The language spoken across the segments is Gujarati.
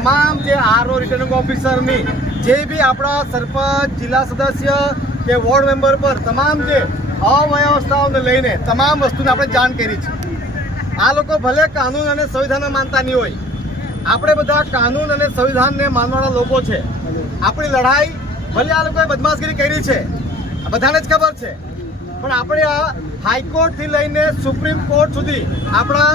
તમામ જે આરઓ રિટર્નિંગ ઓફિસરની જે બી આપણા સરપંચ, જિલ્લા સદસ્ય કે વોર્ડ મેમ્બર પર તમામ જે અવ્યવસ્થાઓને લઈને તમામ વસ્તુને આપણે જાણ કરી છે. આ લોકો ભલે કાનૂન અને સંવિધાનને માનતા નહીં હોય, આપણે બધા કાનૂન અને સંવિધાનને માનવાના લોકો છે. આપણી લડાઈ ભલે આ લોકોએ બદમાશગીરી કરી છે, બધાને જ ખબર છે, પણ આપણે આ હાઈકોર્ટથી લઈને સુપ્રીમ કોર્ટ સુધી આપણા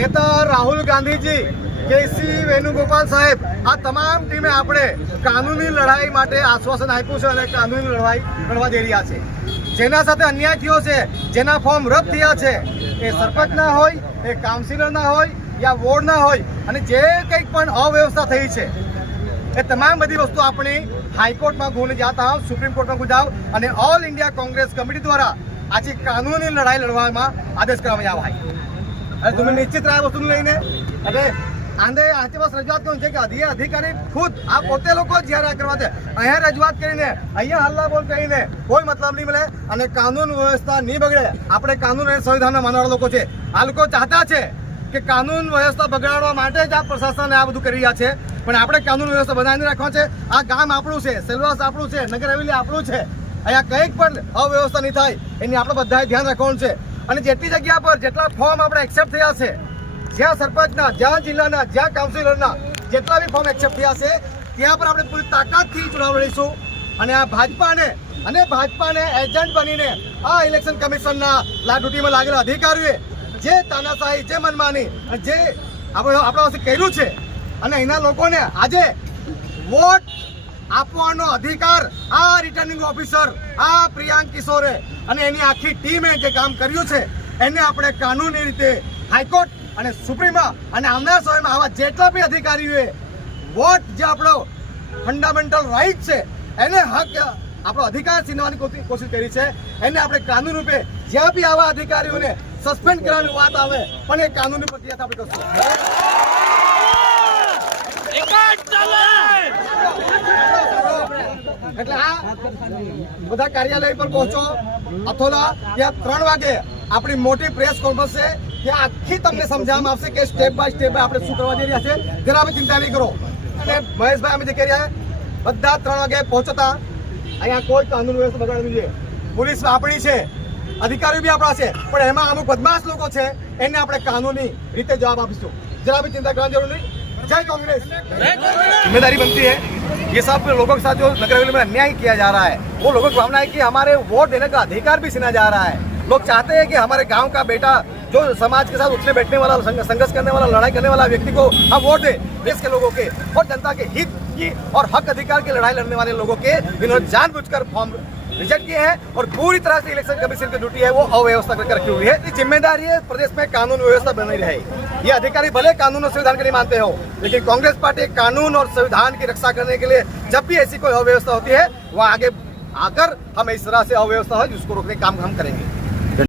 નેતા રાહુલ ગાંધીજી, કેસી વેણુગોપાલ સાહેબ, આ તમામ ટીમે આપણે કાનૂની લડાઈ માટે આશ્વાસન આપ્યું છે અને કાનૂની લડાઈ લડવા જઈ રહ્યા છે. જેના સાથે અન્યાય થયો છે, જેના ફોર્મ રદ થયા છે, એ સરપંચના હોય, એ કાઉન્સિલરના હોય યા વોર્ડના હોય, અને જે કંઈક પણ અવ્યવસ્થા થઈ છે એ તમામ બધી વસ્તુ આપણી હાઈકોર્ટમાં ગુણ જાતા હોવ, સુપ્રીમ કોર્ટમાં ગુજાવ અને ઓલ ઇન્ડિયા કોંગ્રેસ કમિટી દ્વારા આજે કાનૂની લડાઈ લડવામાં આદેશ કરવામાં આવ્યા હોય. અને તમે નિશ્ચિત આ વસ્તુને લઈને એટલે આંધે આંચે બસ રજૂઆત કરું છે કે અધિકારી ખુદ આ પોતે લોકો જ્યારે આ કરવા છે અહીંયા રજૂઆત કરીને અહીંયા હલ્લા બોલ કરીને કોઈ મતલબ નહીં મળે અને કાનૂન વ્યવસ્થા નહીં બગડે. આપણે કાનૂન અને સંવિધાનના માનવાના લોકો છે. આ લોકો ચાહતા છે કે કાનૂન વ્યવસ્થા બગાડવા માટે જ આ પ્રશાસન આ બધું કરી રહ્યા છે, પણ આપણે કાનૂન વ્યવસ્થા બનાવીને રાખવા છે. આ ગામ આપણું છે, સેલવાસ આપણું છે, નગર હવેલી આપણું છે. અહીંયા કંઈક પણ અવ્યવસ્થા નહીં થાય એની આપણે બધાએ ધ્યાન રાખવાનું છે. અને જેટલી જગ્યા પર જેટલા ફોર્મ આપણે એક્સેપ્ટ થયા છે, જ્યાં સરપંચના, જ્યાં જિલ્લાના, જ્યાં કાઉન્સિલરના જેટલા બી ફોર્મ એક્સેપ્ટ થયા છે, ત્યાં પર આપણે પૂરી તાકાતથી ચુનાવ લડીશું. અને આ ભાજપાને એજન્ટ બનીને આ ઇલેક્શન કમિશનના ડ્યુટીમાં લાગેલા અધિકારીઓએ જે તાનાશાહી, જે મનમાની, જે આપણા પાસે કર્યું છે, અને એના લોકોને આજે વોટ આપવાનો અધિકાર આ રિટર્નિંગ ઓફિસર, આ પ્રિયાંક કિશોરે અને એની આખી ટીમે જે કામ કર્યું છે, એને આપણે કાનૂની રીતે હાઈકોર્ટ અને સુપ્રીમમાં અને આવનાર સમયમાં આવા જેટલા બી અધિકારીઓએ વોટ જે આપણો ફંડામેન્ટલ રાઇટ છે, એને હક આપણો અધિકાર છીનવાની કોશિશ કરી છે, એને આપણે કાનૂન રૂપે જ્યાં બી આવા અધિકારીઓને સસ્પેન્ડ કરવાની વાત આવે પણ એ કાનૂની પ્રક્રિયા આપણે કરશું. એટલે આ બધા કાર્યાલય પર પહોંચો અથોલા, ત્યાં 3 વાગે આપણી મોટી પ્રેસ કોન્ફરન્સ છે, ત્યાં આખી તમને સમજાવવામાં આવશે કે સ્ટેપ બાય સ્ટેપ આપણે શું કરવા જઈ રહ્યા છે. જરા અમે ચિંતા નહીં કરો. અને મહેશભાઈ અમે જે કહી રહ્યા બધા 3 વાગે પહોંચતા અહીંયા કોઈ કાનૂન વ્યવસ્થા બગાડવી જોઈએ. પોલીસ આપણી છે, અધિકારીઓ બી આપણા છે, પણ એમાં અમુક બદમાશ લોકો છે, એને આપણે કાનૂની રીતે જવાબ આપીશું. जरा भी चिंता करने जरूर नहीं. जय कांग्रेस. जिम्मेदारी बनती है ये सब लोगों के साथ जो नगर हवेली में अन्याय किया जा रहा है, वो लोगों की भावना है कि हमारे वोट देने का अधिकार भी छीना जा रहा है. लोग चाहते हैं कि हमारे गांव का बेटा जो समाज के साथ उठने बैठने वाला, संघर्ष करने वाला, लड़ाई करने वाला व्यक्ति को हम वोट दें. देश के लोगों के और जनता के हित की और हक अधिकार की लड़ाई लड़ने वाले लोगों के इन्होंने जानबूझकर फॉर्म रिजेक्ट किए हैं और पूरी तरह से इलेक्शन कमीशन की ड्यूटी है वो अव्यवस्था करके रखी हुई है. जिम्मेदारी है प्रदेश में कानून व्यवस्था बनी रहे. ये अधिकारी भले कानून और संविधान के नहीं मानते हो, लेकिन कांग्रेस पार्टी कानून और संविधान की रक्षा करने के लिए जब भी ऐसी कोई अव्यवस्था होती है वहाँ आगे आकर हम इस तरह से अव्यवस्था है जिसको रोकने का काम हम करेंगे.